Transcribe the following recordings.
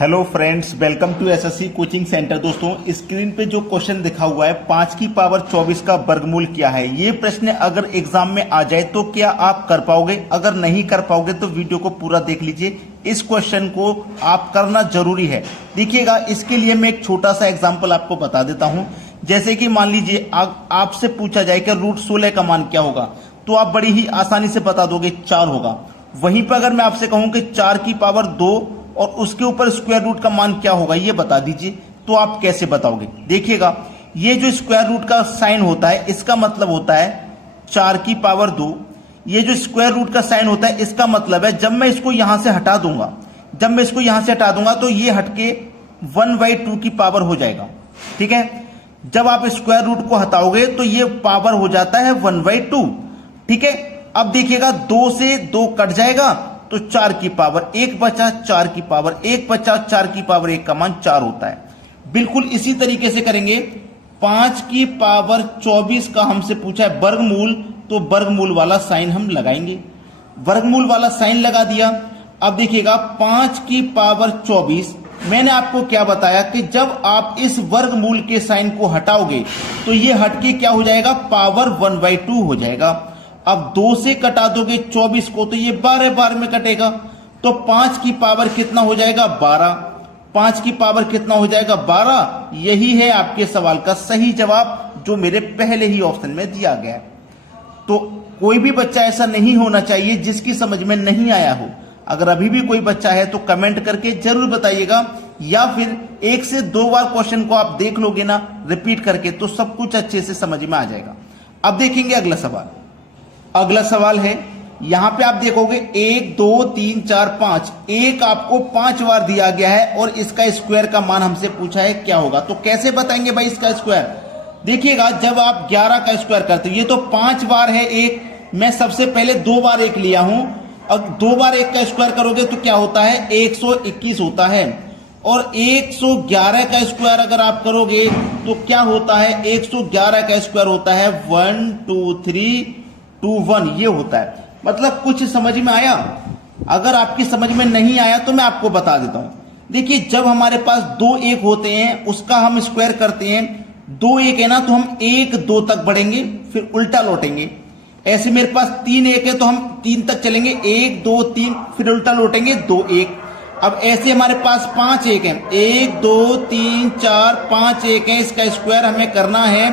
Hello friends, welcome to SSC coaching centre. दोस्तों, screen पे जो क्वेश्चन दिखा हुआ है 5 की पावर 24 का वर्गमूल क्या है, ये प्रश्न अगर एग्जाम में आ जाए तो क्या आप कर पाओगे? अगर नहीं कर पाओगे तो वीडियो को पूरा देख लीजिए। इस क्वेश्चन को आप करना जरूरी है। देखिएगा, इसके लिए मैं एक छोटा सा एग्जाम्पल आपको बता देता हूं। जैसे कि मान लीजिए आपसे पूछा जाए कि रूट 16 का मान क्या होगा, तो आप बड़ी ही आसानी से बता दोगे 4 होगा। वहीं पर अगर मैं आपसे कहूं कि 4 की पावर 2 और उसके ऊपर स्क्वायर रूट का मान क्या होगा, ये बता दीजिए, तो आप कैसे बताओगे? देखिएगा, ये जो स्क्वायर रूट का साइन होता है इसका मतलब होता है 4 की पावर 2। ये जो स्क्वायर रूट का साइन होता है इसका मतलब है जब मैं इसको यहां से हटा दूंगा, तो ये हटके 1/2 की पावर हो जाएगा। ठीक है, जब आप स्क्वायर रूट को हटाओगे तो ये पावर हो जाता है 1/2। ठीक है, अब देखिएगा 2 से 2 कट जाएगा तो 4 की पावर 1 बचा, 4 की पावर 1 बचा, 4 की पावर 1 का मान 4 होता है। बिल्कुल इसी तरीके से करेंगे। 5 की पावर 24 का हमसे पूछा है वर्गमूल, तो वर्गमूल वाला साइन हम लगाएंगे। वर्गमूल वाला साइन लगा दिया। अब देखिएगा 5 की पावर 24, मैंने आपको क्या बताया कि जब आप इस वर्गमूल के साइन को हटाओगे तो ये हटके क्या हो जाएगा, पावर 1/2 हो जाएगा। अब 2 से कटा दोगे 24 को तो ये 12 बार में कटेगा, तो 5 की पावर कितना हो जाएगा, 12। 5 की पावर कितना हो जाएगा, 12। यही है आपके सवाल का सही जवाब जो मेरे पहले ही ऑप्शन में दिया गया है। तो कोई भी बच्चा ऐसा नहीं होना चाहिए जिसकी समझ में नहीं आया हो। अगर अभी भी कोई बच्चा है तो कमेंट करके जरूर बताइएगा, या फिर 1 से 2 बार क्वेश्चन को आप देख लोगे ना रिपीट करके, तो सब कुछ अच्छे से समझ में आ जाएगा। अब देखेंगे अगला सवाल। अगला सवाल है, यहां पे आप देखोगे 1 2 3 4 5, एक आपको 5 बार दिया गया है और इसका स्क्वायर का मान हमसे पूछा है क्या होगा। तो कैसे बताएंगे भाई इसका स्क्वायर? देखिएगा, जब आप 11 का स्क्वायर करते हो, ये तो 5 बार है एक, मैं सबसे पहले 2 बार 1 लिया हूं। अब 2 बार 1 का स्क्वायर करोगे तो क्या होता है, 121 होता है। और 111 का स्क्वायर अगर आप करोगे तो क्या होता है, 111 का स्क्वायर होता है 1 2 3 2 1, ये होता है। मतलब कुछ समझ में आया? अगर आपकी समझ में नहीं आया तो मैं आपको बता देता हूं। देखिए, जब हमारे पास 2 1 होते हैं उसका हम स्क्वायर करते हैं, 2 1 है ना, तो हम 1 2 तक बढ़ेंगे फिर उल्टा लौटेंगे। ऐसे मेरे पास 3 1 है तो हम 3 तक चलेंगे, 1 2 3 फिर उल्टा लौटेंगे 2 1। अब ऐसे हमारे पास 5 1 है, 1 2 3 4 5 1 है, इसका स्क्वायर हमें करना है।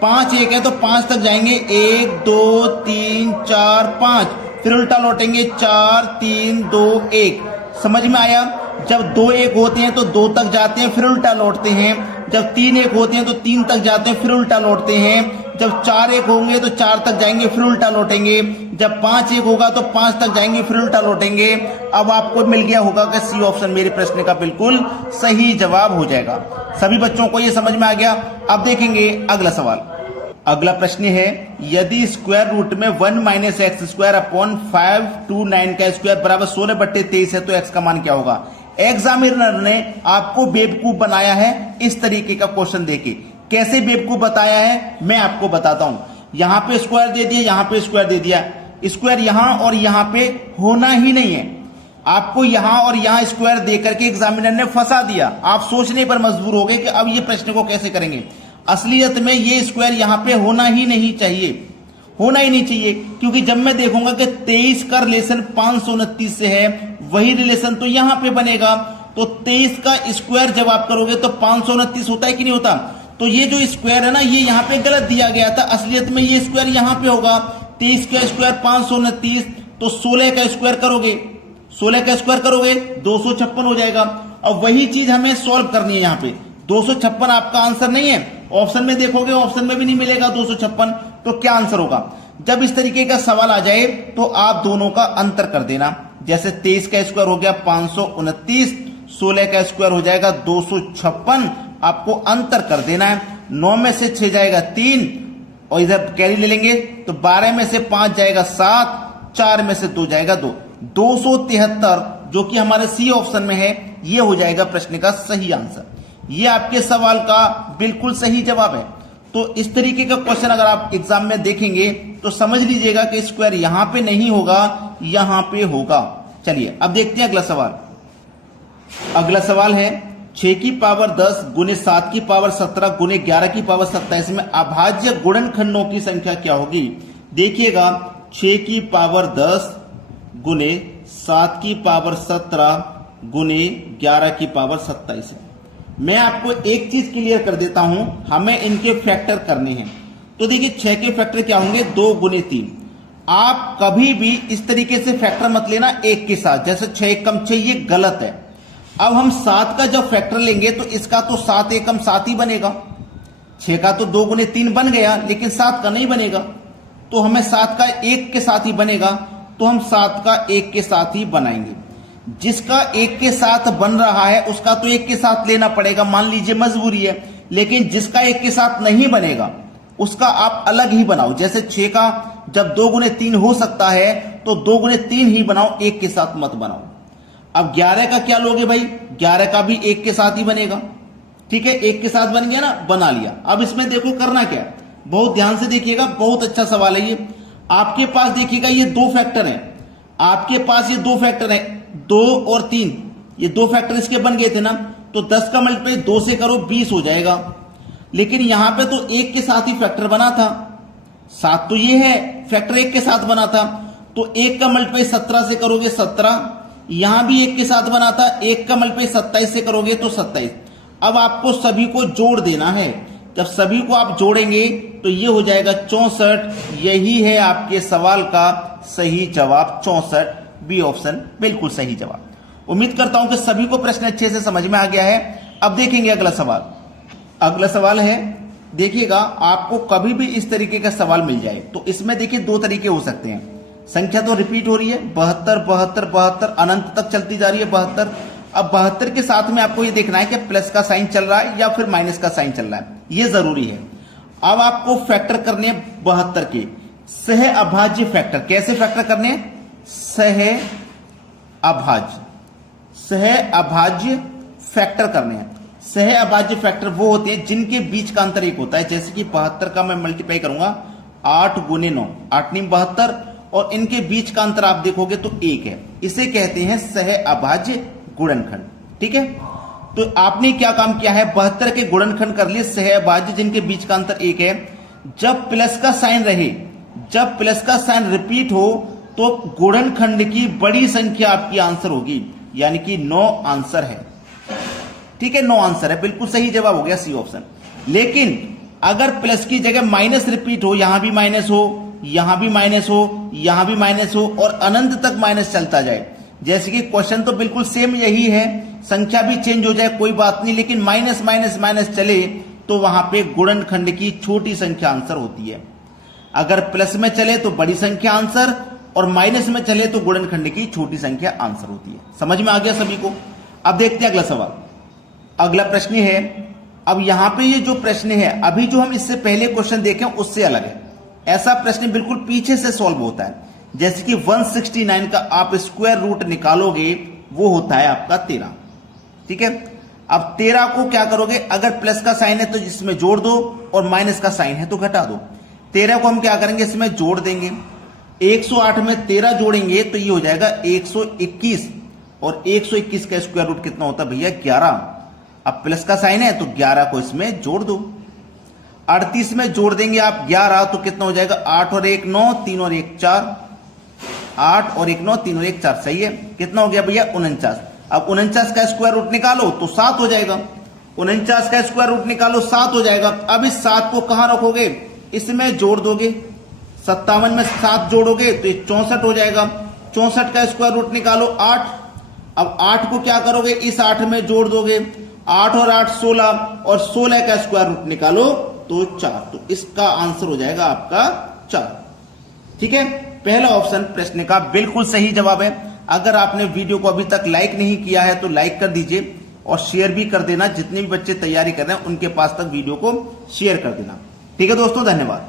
5 1 है तो 5 तक जाएंगे, 1 2 3 4 5 फिर उल्टा लौटेंगे 4 3 2 1। समझ में आया? जब 2 1 होते हैं तो 2 तक जाते हैं फिर उल्टा लौटते हैं। जब 3 1 होते हैं तो 3 तक जाते हैं फिर उल्टा लौटते हैं। जब 4 1 होंगे तो 4 तक जाएंगे फिर उल्टा लौटेंगे। जब 5 1 होगा तो 5 तक जाएंगे फिर उल्टा लौटेंगे। अब आपको मिल गया होगा कि सी ऑप्शन मेरे प्रश्न का बिल्कुल सही जवाब हो जाएगा। सभी बच्चों को यह समझ में आ गया। अब देखेंगे अगला सवाल। अगला प्रश्न है, यदि स्क्वायर रूट में 1 - x² अपॉन 529 का स्क्वायर बराबर 16/23 है तो x का मान क्या होगा? एग्जामिनर ने आपको बेवकूफ बनाया है इस तरीके का क्वेश्चन देके। कैसे बेवकूफ बताया है मैं आपको बताता हूं। यहां पे स्क्वायर दे दिया, यहां पे स्क्वायर दे दिया, स्क्वायर यहां और यहां पे होना ही नहीं है। आपको यहां और यहां स्क्वायर देकर के एग्जामिनर ने फंसा दिया। आप सोचने पर मजबूर हो गए कि अब ये प्रश्न को कैसे करेंगे। असलियत में ये स्क्वायर यहां पे होना ही नहीं चाहिए, क्योंकि जब मैं देखूंगा कि 23 का रिलेशन 529 से है, वही रिलेशन तो यहां पे बनेगा। तो 23 का स्क्वायर जब आप करोगे तो 529 होता है कि नहीं होता? तो ये जो स्क्वायर है ना, ये यहां पे गलत दिया गया था। असलियत में ये स्क्वायर यहां पे होगा। 23 का स्क्वायर 529, तो 16 का स्क्वायर करोगे, 256 हो जाएगा। अब वही चीज हमें सॉल्व करनी है। यहां पे 256 आपका आंसर नहीं है। ऑप्शन में देखोगे, ऑप्शन में भी नहीं मिलेगा 256, तो क्या आंसर होगा? जब इस तरीके का सवाल आ जाए तो आप दोनों का अंतर कर देना। जैसे 23 का स्क्वायर हो गया 529, 16 का स्क्वायर हो जाएगा 256, आपको अंतर कर देना है। 9 में से 6 जाएगा 3, और इधर कैरी ले लेंगे तो 12 में से 5 जाएगा 7, 4 में से 2 जाएगा 2। 273 जो कि हमारे सी ऑप्शन में है, ये हो जाएगा प्रश्न का सही आंसर। ये आपके सवाल का बिल्कुल सही जवाब है। तो इस तरीके का क्वेश्चन अगर आप एग्जाम में देखेंगे तो समझ लीजिएगा कि स्क्वायर यहां पे नहीं होगा, यहां पे होगा। चलिए अब देखते हैं अगला सवाल। अगला सवाल है 6 की पावर 10 गुने 7 की पावर 17 गुने 11 की पावर 27 में अभाज्य गुणनखंडों की संख्या क्या होगी। देखिएगा 6 की पावर 10 गुने 7 की पावर 17 गुने 11 की पावर 27 है। मैं आपको एक चीज क्लियर कर देता हूं, हमें इनके फैक्टर करने हैं। तो देखिए 6 के फैक्टर क्या होंगे, 2 गुने 3। आप कभी भी इस तरीके से फैक्टर मत लेना एक के साथ, जैसे 6 कम 6, ये गलत है। अब हम 7 का जब फैक्टर लेंगे तो इसका तो 7 एकम 7 ही बनेगा। 6 का तो 2 गुने 3 बन गया, लेकिन 7 का नहीं बनेगा। तो हमें 7 का 1 के साथ ही बनेगा, तो हम 7 का 1 के साथ ही बनाएंगे। जिसका 1 के साथ बन रहा है उसका तो 1 के साथ लेना पड़ेगा, मान लीजिए मजबूरी है। लेकिन जिसका 1 के साथ नहीं बनेगा उसका आप अलग ही बनाओ। जैसे 6 का जब 2 गुने 3 हो सकता है तो 2 गुने 3 ही बनाओ, 1 के साथ मत बनाओ। अब 11 का क्या लोगे भाई, 11 का भी 1 के साथ ही बनेगा। ठीक है, 1 के साथ बन गया ना, बना लिया। अब इसमें देखो करना क्या है, बहुत ध्यान से देखिएगा, बहुत अच्छा सवाल है ये। आपके पास देखिएगा ये 2 फैक्टर है, आपके पास ये 2 फैक्टर है, 2 और 3, ये 2 फैक्टर इसके बन गए थे ना। तो 10 का मल्टीप्लाई 2 से करो 20 हो जाएगा। लेकिन यहां पे तो 1 के साथ ही फैक्टर बना था, 7 तो ये है फैक्टर 1 के साथ बना था। तो 1 का मल्टीप्लाई 17 से करोगे 17, यहां भी 1 के साथ बना था, 1 का मल्टीप्लाई 27 से करोगे तो 27। अब आपको सभी को जोड़ देना है। जब सभी को आप जोड़ेंगे तो ये हो जाएगा 64। यही है आपके सवाल का सही जवाब, 64, बी ऑप्शन बिल्कुल सही जवाब। उम्मीद करता हूं कि सभी को प्रश्न अच्छे से समझ में आ गया है। अब देखेंगे अगला सवाल। अगला सवाल है, देखिएगा आपको कभी भी इस तरीके का सवाल मिल जाए तो इसमें देखिए 2 तरीके हो सकते हैं। संख्या तो रिपीट हो रही है, 72 72 72 अनंत तक चलती जा रही है 72। अब 72 के साथ में आपको ये देखना है कि प्लस का साइन चल रहा है या फिर माइनस का साइन चल रहा है, ये जरूरी है। अब आपको फैक्टर करने हैं 72 के सह अभाज्य फैक्टर। कैसे फैक्टर करने हैं, सह अभाज्य फैक्टर करने हैं। सह अभाज्य फैक्टर वो होते हैं जिनके बीच का अंतर 1 होता है। जैसे कि 72 का मैं मल्टीप्लाई करूंगा 8 गुने 9, 8 × 72, और इनके बीच का अंतर आप देखोगे तो 1 है। इसे कहते हैं सह अभाज्य गुणनखंड। ठीक है, तो आपने क्या काम किया है, 72 के गुणनखंड कर लिए सह अभाज्य जिनके बीच का अंतर 1 है। जब प्लस का साइन रहे, जब प्लस का साइन रिपीट हो तो गुणनखंड की बड़ी संख्या आपकी आंसर होगी, यानी कि 9 आंसर है। ठीक है, 9 आंसर है, बिल्कुल सही जवाब हो गया सी ऑप्शन। लेकिन अगर प्लस की जगह माइनस रिपीट हो, यहां भी माइनस हो, यहां भी माइनस हो, यहां भी माइनस हो और अनंत तक माइनस चलता जाए, जैसे कि क्वेश्चन तो बिल्कुल सेम यही है, संख्या भी चेंज हो जाए कोई बात नहीं, लेकिन माइनस माइनस माइनस चले तो वहां पे गुणनखंड की छोटी संख्या आंसर होती है। अगर प्लस में चले तो बड़ी संख्या आंसर, और माइनस में चले तो गुणनखंड की छोटी संख्या आंसर होती है। समझ में आ गया सभी को। अब देखते हैं अगला सवाल। अगला प्रश्न है, अब यहां पे ये जो प्रश्न है, अभी जो हम इससे पहले क्वेश्चन देखें उससे अलग है। ऐसा प्रश्न बिल्कुल पीछे से सॉल्व होता है। जैसे कि 169 का आप स्क्वायर रूट निकालोगे, वो होता है आपका 13। ठीक है, अब 13 को क्या करोगे, अगर प्लस का साइन है तो इसमें जोड़ दो और माइनस का साइन है तो घटा दो। 13 को हम क्या करेंगे, इसमें जोड़ देंगे। 108 में 13 जोड़ेंगे तो ये हो जाएगा 121, और 121 का स्क्वायर रूट कितना होता है भैया, 11। अब प्लस का साइन है तो 11 को इसमें जोड़ दो। 38 में जोड़ देंगे आप 11 तो कितना हो जाएगा, 8 और 1 9, 3 और 1 4, 8 और 1 9, 3 और 1 4, सही है। कितना हो गया भैया, 49। अब 49 का स्क्वायर रूट निकालो तो 7 हो जाएगा। 49 का स्क्वायर रूट निकालो 7 हो जाएगा। अब इस 7 को कहां रखोगे, इसमें जोड़ दोगे। 57 में 7 जोड़ोगे तो 64 हो जाएगा। 64 का स्क्वायर रूट निकालो 8। अब 8 को क्या करोगे, इस 8 में जोड़ दोगे। 8 और 8 16, और 16 का स्क्वायर रूट निकालो तो 4। तो इसका आंसर हो जाएगा आपका 4। ठीक है, पहला ऑप्शन प्रश्न का बिल्कुल सही जवाब है। अगर आपने वीडियो को अभी तक लाइक नहीं किया है तो लाइक कर दीजिए और शेयर भी कर देना। जितने भी बच्चे तैयारी कर रहे हैं उनके पास तक वीडियो को शेयर कर देना। ठीक है दोस्तों, धन्यवाद।